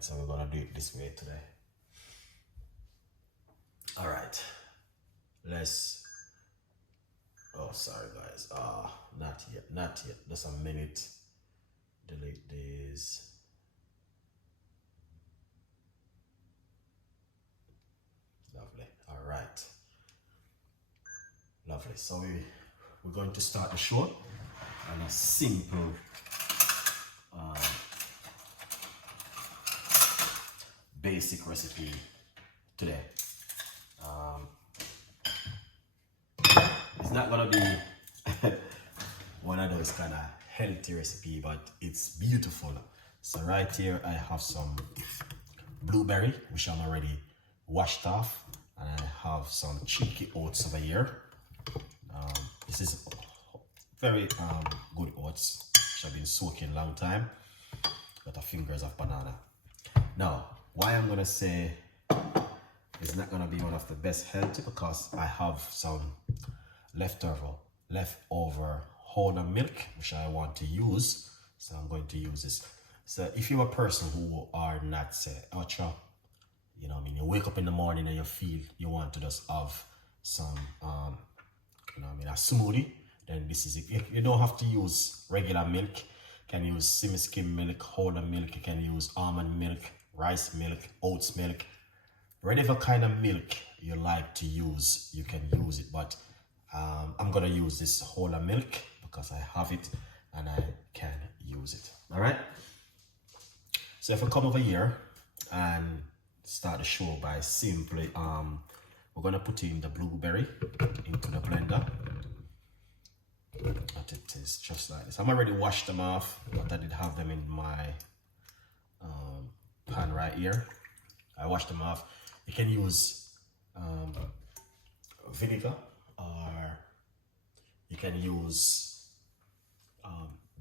right, so we're gonna do it this way today. All right, let's, oh, sorry guys, not yet, just a minute. Delete these. Lovely. All right, lovely. So we're going to start the show on a simple basic recipe today. It's not gonna be one of those kind of healthy recipe, but it's beautiful. So right here I have some blueberry, which I'm already washed off, and I have some cheeky oats over here. This is very good oats, which have been soaking a long time. Got a fingers of banana. Now, why I'm gonna say it's not gonna be one of the best healthy, because I have some leftover whole milk which I want to use, so I'm going to use this. So if you're a person who are not, say, Ocho, you know what I mean, you wake up in the morning and you feel you want to just have some you know what I mean, a smoothie, then this is it. You don't have to use regular milk. You can use semi-skim milk, whole milk, you can use almond milk, rice milk, oats milk, whatever kind of milk you like to use, you can use it. But I'm gonna use this whole milk because I have it and I can use it. All right. So if we come over here and start the show by simply we're gonna put in the blueberry into the blender. And it is just like this. I'm already washed them off, but I did have them in my pan right here. I washed them off. You can use vinegar, or you can use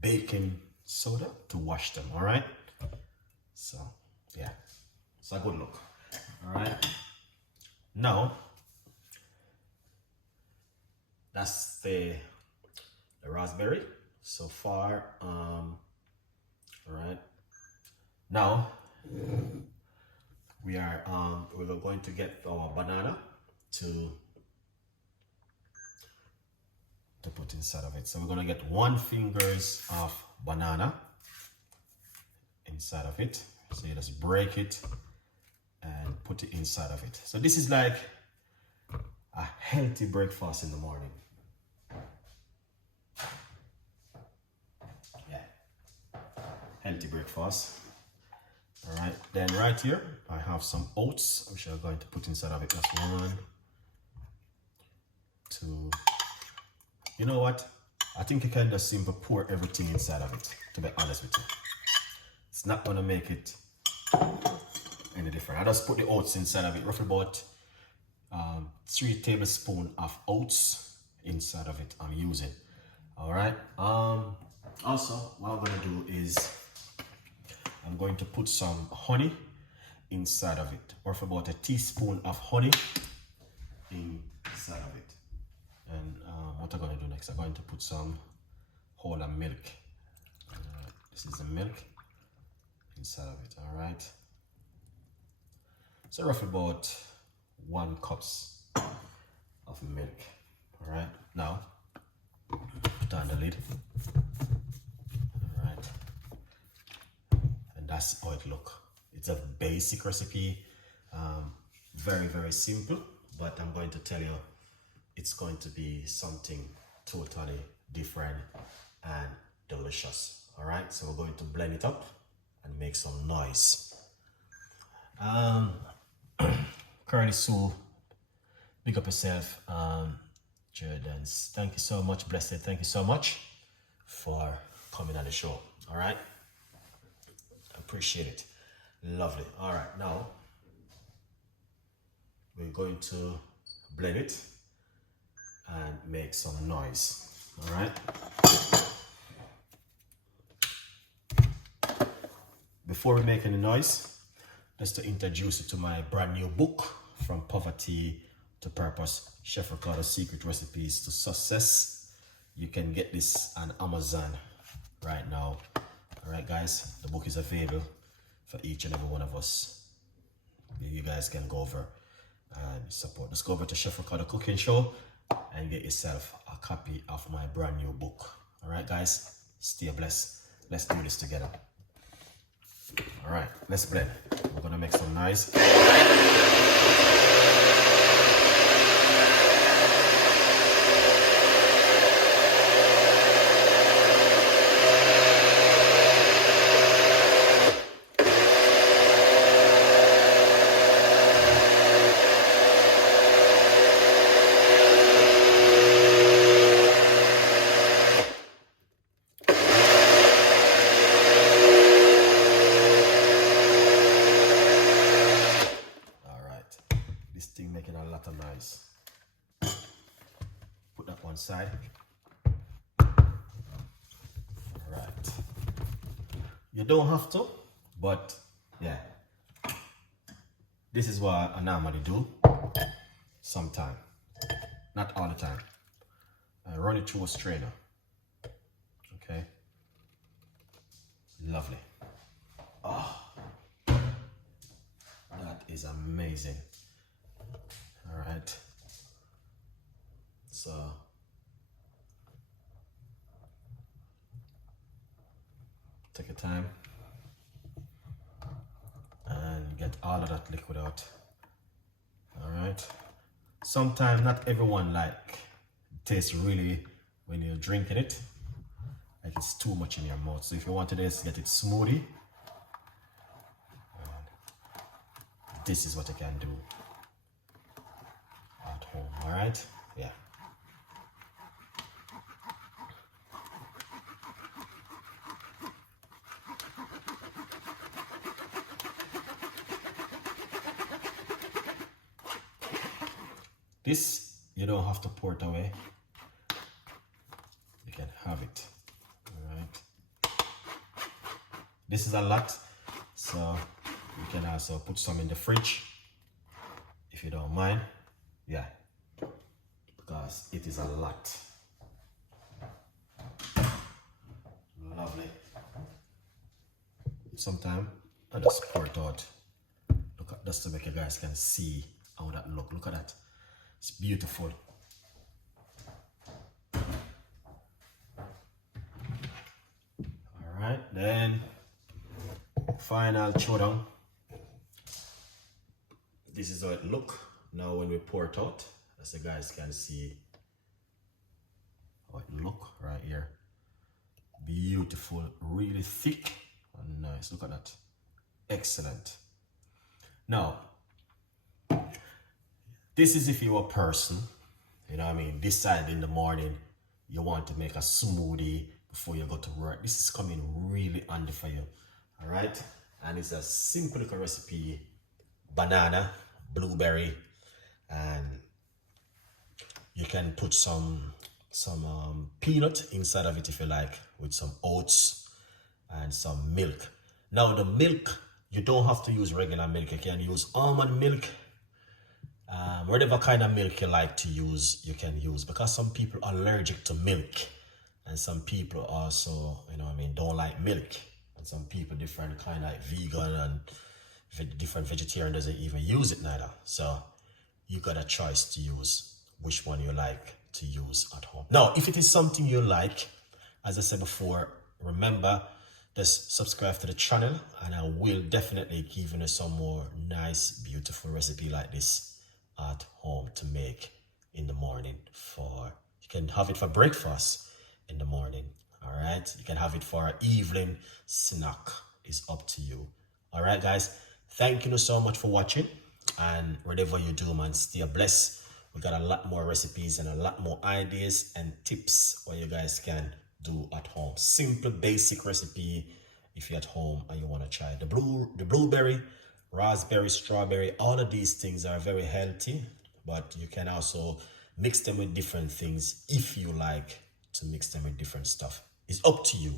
baking soda to wash them. All right, so yeah, it's a good look. All right, now that's the raspberry so far. All right, now we're going to get our banana to put inside of it. So we're gonna get 1 fingers of banana inside of it. So you just break it and put it inside of it. So this is like a healthy breakfast in the morning. Yeah, healthy breakfast. All right, then right here I have some oats which I'm going to put inside of it. That's 1, 2. You know what? I think you can just simply pour everything inside of it, to be honest with you. It's not gonna make it any different. I just put the oats inside of it, roughly about 3 tablespoons of oats inside of it I'm using. All right. Also, what I'm gonna do is I'm going to put some honey inside of it, roughly about 1 teaspoon of honey inside of it. And what I'm going to do next, I'm going to put some whole milk. This is the milk inside of it. All right. So roughly about 1 cup of milk. All right. Now put on the lid. All right. And that's how it looks. It's a basic recipe, very, very simple, but I'm going to tell you, it's going to be something totally different and delicious. All right, so we're going to blend it up and make some noise. Curly Sue, big up yourself. Jordans, thank you so much. Blessed, thank you so much for coming on the show. All right, appreciate it. Lovely. All right, now we're going to blend it and make some noise. All right. Before we make any noise, just to introduce you to my brand new book, From Poverty to Purpose, Chef Ricardo Secret Recipes to Success. You can get this on Amazon right now. All right, guys, the book is available for each and every one of us. You guys can go over and support. Let's go over to Chef Ricardo Cooking Show and get yourself a copy of my brand new book. All right, guys, stay blessed. Let's do this together. All right, let's blend. We're gonna make some nice. Making a lot of noise. Put that one side. Alright. You don't have to, but yeah. This is what I normally do. Sometime. Not all the time. I run it through a strainer. Okay. Lovely. Oh, that is amazing. All right, so take your time and get all of that liquid out. All right, sometimes not everyone tastes really when you're drinking it, like it's too much in your mouth. So if you want to just get it smoothie, this is what you can do. All right, yeah. This, you don't have to pour it away. You can have it, all right. This is a lot, so you can also put some in the fridge if you don't mind. Yeah, because it is a lot. Lovely. Sometimes I just pour it out. Look at just so make you guys can see how that look. Look at that. It's beautiful. Alright, then final showdown. This is how it look. Now when we pour it out, as you guys can see how it look right here. Beautiful, really thick and nice. Look at that. Excellent. Now, this is if you're a person, you know what I mean, decide in the morning you want to make a smoothie before you go to work. This is coming really handy for you. All right, and it's a simple little recipe: banana, blueberry, and you can put some peanut inside of it if you like, with some oats and some milk. Now the milk, you don't have to use regular milk. You can use almond milk, whatever kind of milk you like to use, you can use, because some people are allergic to milk, and some people also, you know what I mean, don't like milk, and some people different kind of like vegan and different vegetarian doesn't even use it neither. So you got a choice to use which one you like to use at home. Now, if it is something you like, as I said before, remember, just subscribe to the channel, and I will definitely give you some more nice, beautiful recipe like this at home to make in the morning. You can have it for breakfast in the morning. All right, you can have it for an evening snack. It's up to you. All right, guys, thank you so much for watching, and whatever you do, man, stay blessed. We got a lot more recipes and a lot more ideas and tips what you guys can do at home. Simple, basic recipe if you're at home and you want to try. The blueberry, raspberry, strawberry, all of these things are very healthy, but you can also mix them with different things if you like to mix them with different stuff. It's up to you.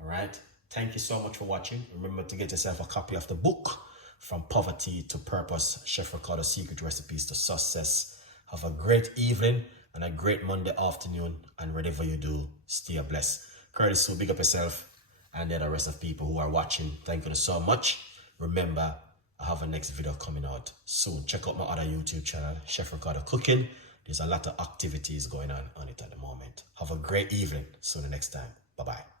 All right, thank you so much for watching. Remember to get yourself a copy of the book, From Poverty to Purpose, Chef Ricardo Secret Recipes to Success. Have a great evening and a great Monday afternoon, and whatever you do, stay blessed. Curtis, so big up yourself, And then the rest of people who are watching, thank you so much. Remember, I have a next video coming out soon. Check out my other YouTube channel, Chef Ricardo Cooking. There's a lot of activities going on it at the moment. Have a great evening. See you next time. Bye-bye.